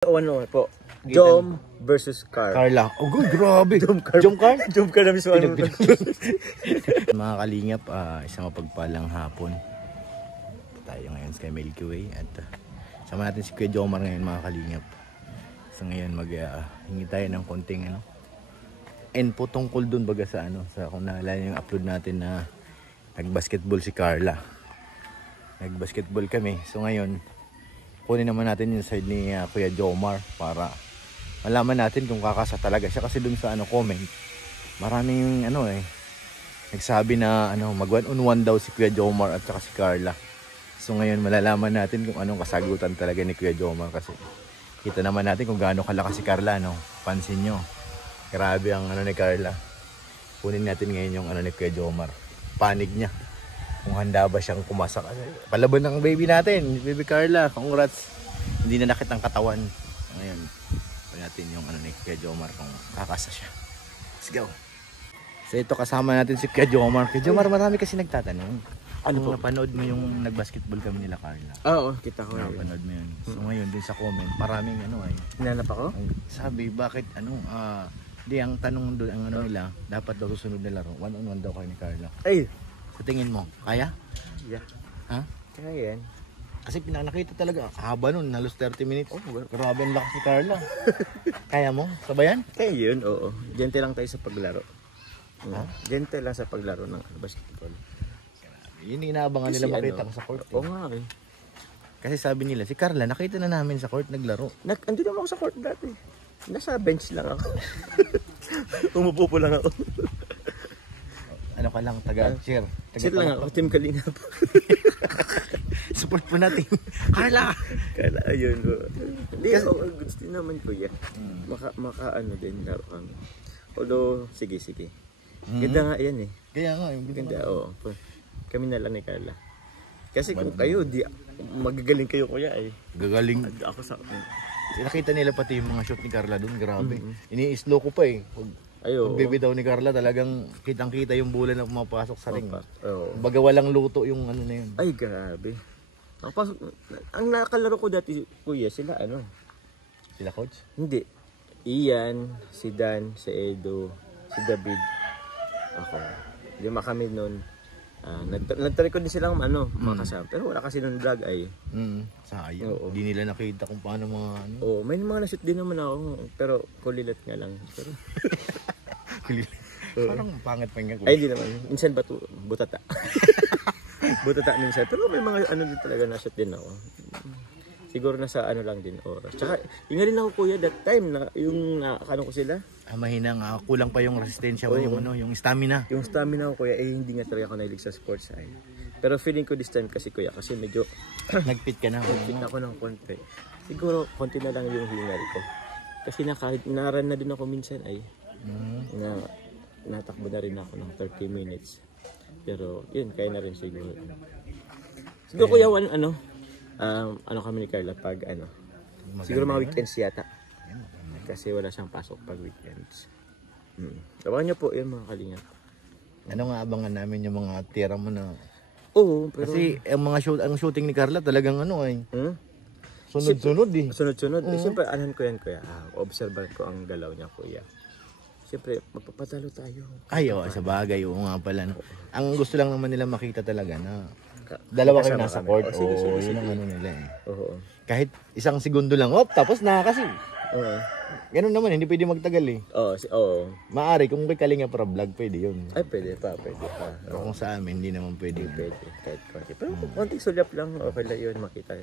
Ano po? Jom versus Carl. Carla. Oh, good, grabe. Jom Carl. Jom Carl na mismo. Mga kalingap, isang mapagpalang hapon. Tayo ngayon sa Milky Way at sama natin si Kuya Jomar ngayon, mga kalingap. So ngayon hingi tayo ng konting info tungkol dun baga sa sa kung naalala yung upload natin na nag-basketball si Carla. Nag-basketball kami. So ngayon kunin naman natin yung side ni Kuya Jomar para malaman natin kung kakasa talaga siya, kasi dun sa comment maraming nagsabi na mag 1-on-1 daw si Kuya Jomar at saka si Carla. So ngayon malalaman natin kung anong kasagutan talaga ni Kuya Jomar, kasi kita naman natin kung gaano kalakas si Carla, pansin nyo, grabe ang ni Carla. Kunin natin ngayon yung ni Kuya Jomar, panig niya, kung handa ba siyang kumasak. Palaban ng baby natin, baby Carla, congrats. Hindi na nakit ang katawan. Ngayon, pag natin yung ni Kuya Jomar kung kakasa siya. Let's go. So ito, kasama natin si Kuya Jomar. Kuya Jomar, marami kasi nagtatanong. Ano po? Napanood mo yung nag-basketball kami nila Carla? Oo, kita ko. Napanood mo yun. So ngayon, din sa comment, maraming hinanap ako? Sabi, bakit di ang tanong doon, ang nila, dapat daw susunod na laro. 1-on-1 daw kayo ni Carla. Ay! Sa tingin mo, kaya? Yeah. Ha? Kaya yan. Kasi pinakita talaga, haba nun, halos 30 minutes. Oh, grabe ang lakas ni Carla. Kaya mo? Sabayan? Kaya yun, oo. Gentle lang tayo sa paglaro. Gentle lang sa paglaro ng basketball. Yun inaabangan nila makita ko sa court. Oo nga eh. Kasi sabi nila, si Carla, nakita na namin sa court naglaro. Andito naman ako sa court dati. Nasa bench lang ako. Umupo po lang ako. Ano ka lang, taga-cheer. Cheer lang ako, Team Kalingap. Support po natin. Carla! Carla, ayun. Hindi ako, gusto naman kuya. Maka din, laro kami. Although, sige. Ganda nga yan eh. Kaya nga, yung ganda, oo. Kami na lang ni Carla. Kasi kung kayo, magagaling kayo kuya eh. Gagaling. Ako sa... Nakita nila pati yung mga shoot ni Carla doon, grabe. Ini-slow ko pa eh. Pag bibitaw ni Carla, talagang kitang-kita yung bola na pumapasok sa ring. Baga walang luto yung na yun. Ay, grabe. Ang nakalaro ko dati, kuya, sila Sila coach? Hindi. Ian, si Dan, si Edo, si David, ako. Lima kami nun. Nagtry ko din silang makasama. Pero wala kasi nung vlog ay. Sayang. Hindi nila nakita kung paano mga Oo, may mga na-shoot din naman ako. Pero kulilat nga lang. Pero... Parang pangit pa yung ay, hindi naman. Minsan butata. Butata minsan. Pero may mga din talaga na-shoot din ako. Siguro nasa lang din oras. Tsaka, inga rin ako kuya that time na yung ko sila. Mahinang kulang pa yung resistensya mo, yung stamina. Yung stamina ko kuya, hindi nga talaga ako nahilig sa sports ay. Pero feeling ko this time kasi kuya, kasi medyo nagpit ka na. Nagpit ako ng konti. Siguro konti na lang yung hingal ko. Kasi naran na din ako minsan ay. Natakbo na rin ako ng 30 minutes. Pero yun, kaya na rin siguro. Siguro kuya, kami ni Carla pag siguro mga weekends yata. Kasi wala siyang pasok pag weekends. Abangan niyo po yun mga kalingap. Ano nga abangan namin yung mga tira mo na? Oo, pero... Kasi ang shooting ni Carla talagang sunod-sunod eh. Sunod-sunod. Siyempre, ko yan kuya. Observan ko ang galaw niya kuya. Siyempre, magpapatalo tayo. Ay, sa bagay. Oo nga pala. Ang gusto lang naman nila makita talaga na dalawa kayo nasa court. Yun ang nila eh. Kahit isang segundo lang, tapos na kasi. Ganun naman, hindi pwede magtagal eh. Maari, kung may kalinga para vlog, pwede yun. Ay, pwede pa. Pero kung sa amin, hindi naman pwede. Kahit konti. Pero konting sulyap lang, okay lang yun, makita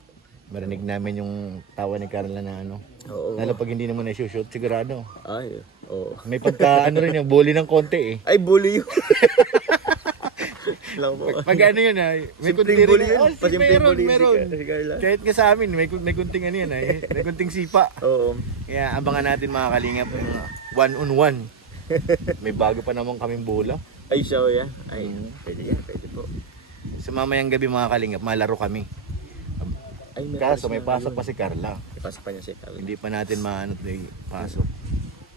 po. Marinig namin yung tawa ni Carla na lalo pag hindi naman na-shoot, sigurado. Ay, oo. May pagka rin yung bully ng konti eh. Ay, bully yun. Pag yun may kunting bully yun. Meron. Kahit nga sa amin, may kunting may kunting sipa. Oo. Kaya abangan natin mga kalingap, 1-on-1. May bago pa naman kaming bola. Ay, siya yan. Ay, pwede po. Sa mamayang gabi mga kalingap, malaro kami. Kaso may pasok pa si Carla. May pasok pa niya si Carla. Hindi pa natin pasok.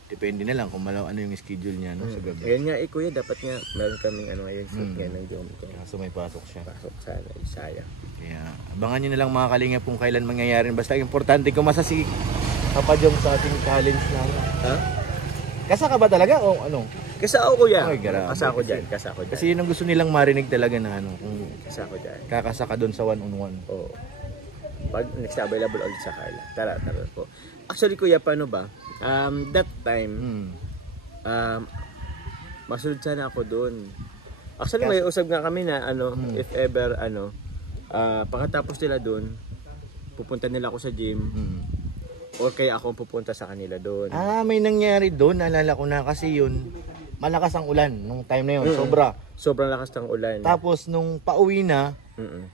Depende na lang kung yung schedule niya sa gabi. Ngayon nga kuya, dapat nga meron kaming ngayon shoot nga ng Jom. Kaso may pasok siya. Pasok sana, sayang. Kaya abangan nyo na lang mga kalingap kung kailan mangyayari. Basta importante kumasa si Papa Jom sa ating challenge na. Ha? Kasa ka ba talaga o ano? Kasa ako kuya. Ay, grabe. Kasa ako dyan. Kasa ako dyan. Kasi yun ang gusto nilang marinig talaga na ano, kung Kasa ako dyan. kakasa ka doon sa 1-on-1. Oo. Pag next na available ulit sa Carla. Tara po. Actually kuya, paano ba? That time, masunod sana ako doon. Actually may usap nga kami na ano, if ever ano, pagkatapos nila doon, pupunta nila ako sa gym. Or kaya ako pupunta sa kanila doon. May nangyari doon, naalala ko na kasi yun, malakas ang ulan nung time na yun, sobra. Sobrang lakas ng ulan. Tapos nung pauwi na,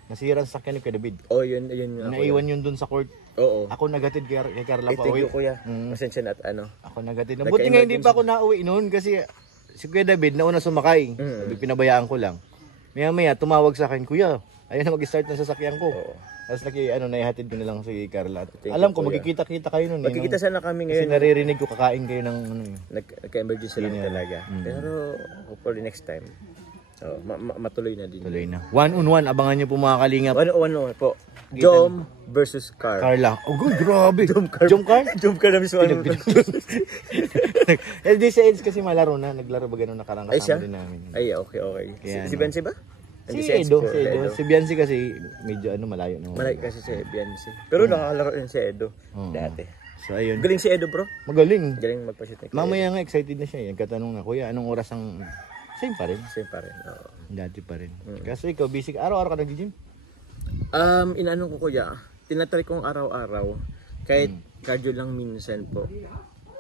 nasira ang sakyan ni Kuya David. Oh, yun nga. Naiwan yun doon sa court. Oo. Ako nagatid kay Carla Thank pauwi. you kuya. Pasensya na at ano. Ako nagatid. Buti nga hindi pa ako nauwi noon kasi si Kuya David nauna sumakay. Sabi, pinabayaan ko lang. Maya-maya tumawag sa akin, Kuya, ayun na mag-start ng sasakyan ko. Tapos naihatid ko na lang si Carla. Alam ko, magkikita-kita kayo nun. Magkikita sana kami ngayon. Kasi naririnig ko kakain kayo ng ano. Nagka-emergency lang talaga. Pero hopefully next time. Matuloy na din. Tuloy na. 1-on-1, abangan nyo po mga kalingap. 1-on-1 po. Jom versus Carla. Oh, good, grabe. Jom Carl? Jom Carl na mismo. Di sa AIDS kasi malaro na. Naglaro ba ganun nakarang kasama din namin. Ay, okay. Si Benzi ba? Si Edo. Si Bianci kasi medyo malayo. Malayo kasi si Bianci. Pero nakakalaro rin si Edo dati. So ayun. Galing si Edo bro. Magaling. Galing magpa-shoot. Mamaya nga excited na siya. Katanong na, Kuya, anong oras ang... Same pa rin. Same pa rin. Oo. Dati pa rin. Kasi ikaw, basic, araw-araw ka nag-gym? Inaano ko kuya, tinatry kong araw-araw. Kahit cardio lang minsan po.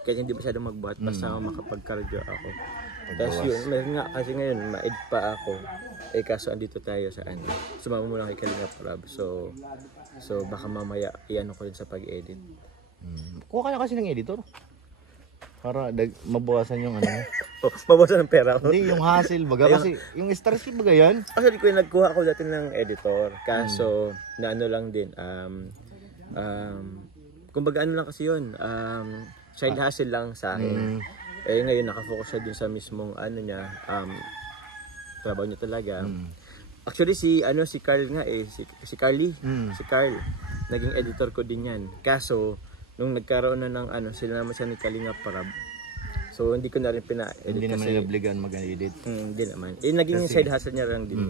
Kahit hindi masyadong magbuhat, basta makapag-cardio ako. Tapos yun, meron nga kasi ngayon, ma-ed pa ako. Kaso andito tayo sa ano. Sumama mo lang kay Kalinga Prab. So baka mamaya iano ko rin sa pag-edit. Kuha ka na kasi ng editor. Para mabawasan yung ano. Mabawasan ng pera ko. Hindi, yung hassle baga. Kasi yung stress kit baga yan. Actually, ko nagkuha ako dati ng editor. Kaso, na ano lang din. Kumbaga ano lang kasi yun. Side hustle lang sa akin. Ngayon, nakafocus siya dun sa mismong ano niya. Trabaho niya talaga. Actually, si Carl nga si Carly. Si Carl. Naging editor ko din yan. Kaso, nung nagkaroon na ng sila naman siya ni Kalinga Prab. So hindi ko na rin pina-edit kasi. Hindi naman nag-obligan mag-edit. Hindi naman. Naging kasi, side hustle niya lang din.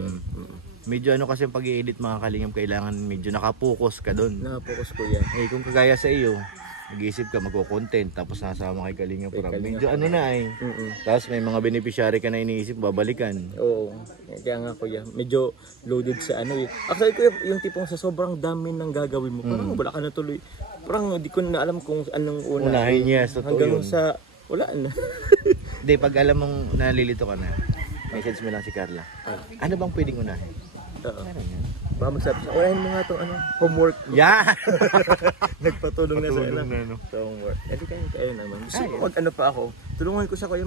Medyo kasi pag-i-edit mga kalingap, kailangan medyo nakapokus ka doon. Nakapokus ko yan. Kung kagaya sa iyo, nag-iisip ka magko-content tapos nasama kay Kalinga Prab. Medyo Tapos may mga beneficiary ka na iniisip, babalikan. Oo. Kaya nga kuya, medyo loaded sa Actually kuya, yung tipong sa sobrang dami ng gagawin mo, parang wala ka na tuloy. Parang hindi ko na alam kung anong unahin niya. Hanggang sa wala na. Hindi, pag alam mong nalilito ka na, message mo lang si Carla. Ano bang pwedeng unahin? Baka magsabi siya, unahin mo nga itong homework. Yeah! Nagpatulong na sa homework. Hindi kayo naman. Gusto ko pa ako. Tulungan ko siya kayo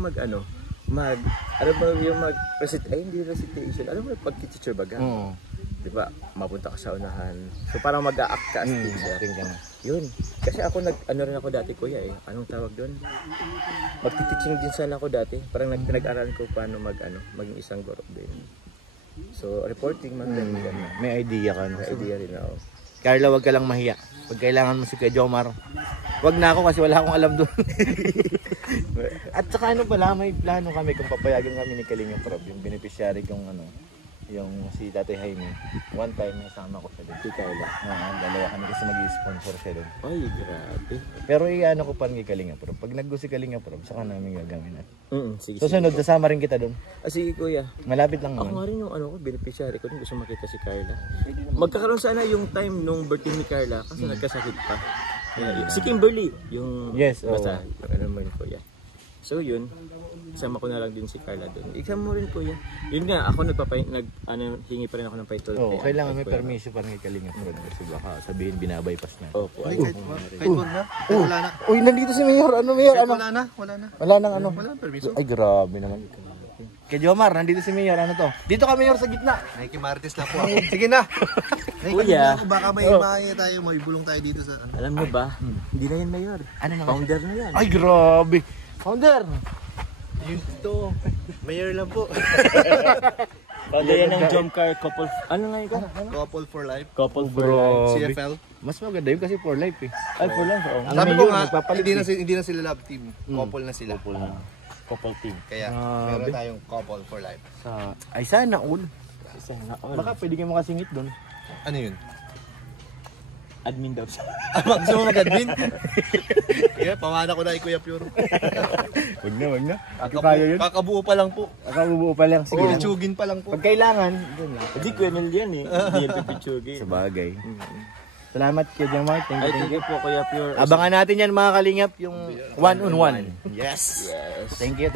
hindi recitation. Alam mo, pag-teacher baga. Diba, mapunta ka sa unahan. So parang mag-a-act ka as teacher. Yun. Kasi ako rin ako dati kuya Anong tawag doon? Magti-teaching din sana ako dati. Parang pinag-aralan ko paano maging isang guro din. So reporting May idea ka May idea rin ako. Carla, wag ka lang mahiya. Pag kailangan mo si Kuya Jomar, wag na ako kasi wala akong alam doon. At saka pala, may plano kami kung papayagan kami ni Kalinga Prab, yung beneficiary kong yung si Tatay Jaime. One time nasama ko siya doon. Si Carla. Dalawa kami kasi mag-i-sponsor siya doon. Ay, grabe. Pero ko pa rin kay Kalinga Prab. Pag nag-go si Kalinga Prab, saka namin gagawin natin. Sige. Susunod, kasama rin kita doon. Sige kuya. Malapit lang naman. Ako nga rin yung beneficiary ko. Gusto makita si Carla. Magkakaroon sana yung time nung birthday ni Carla kasi nagkasakit pa. Si Kimberly, yung basta, kuya. So yun, isama ko na lang din si Carla doon. Isama mo rin kuya. Yun nga, ako hingi pa rin ako ng paitol. Kailangan may permiso pa rin kay Kalinga Prab kasi baka sabihin binabypass na. Opo. Kahit wag na. Wala na. Uy, nandito si Mayor. Mayor? Wala na. Wala nang Wala permiso. Ay, grabe naman. Kay Jomar, nandito si Mayor. Ano to? Dito ka, Mayor, sa gitna. Nakikimartes lang po ako. Sige na. Kuya. Baka may bulong tayo dito sa Alam mo ba, hindi na yan mayor. Ano na? Founder na yan. Ay, grabe. Founder. Ito, mayor lang po. Founder yan ng Jomcar couple. Ano nga ikaw? Couple for life. Couple for Bro. life. CFL. Mas maganda yun kasi for life eh. Ay, for life. Oo. Ang Sabi ko ngayon, nga, nagpapalit hindi na sila love team. Couple na sila. Couple na. Couple team. Kaya Grabe. meron tayong couple for life. Ay sana all. Isa na all. Baka pwede kayo makasingit doon. Ano yun? Admin daw siya. Gusto mo mag-admin? Kaya pamana ko na Kuya Pure. Wag na. Kaya yun. Kakabuo pa lang po. Akabubuo pa lang. Sige lang. Pichugin pa lang po. Pag kailangan, doon lang. Hindi ko ML yan eh. Hindi yan pipichugi. Sa bagay. Salamat kay Jamar. Thank Ay, you. thank you po Kuya Pure. Abangan natin yan mga kalingap, yung one-on-one. Yes. Yes. Thank you.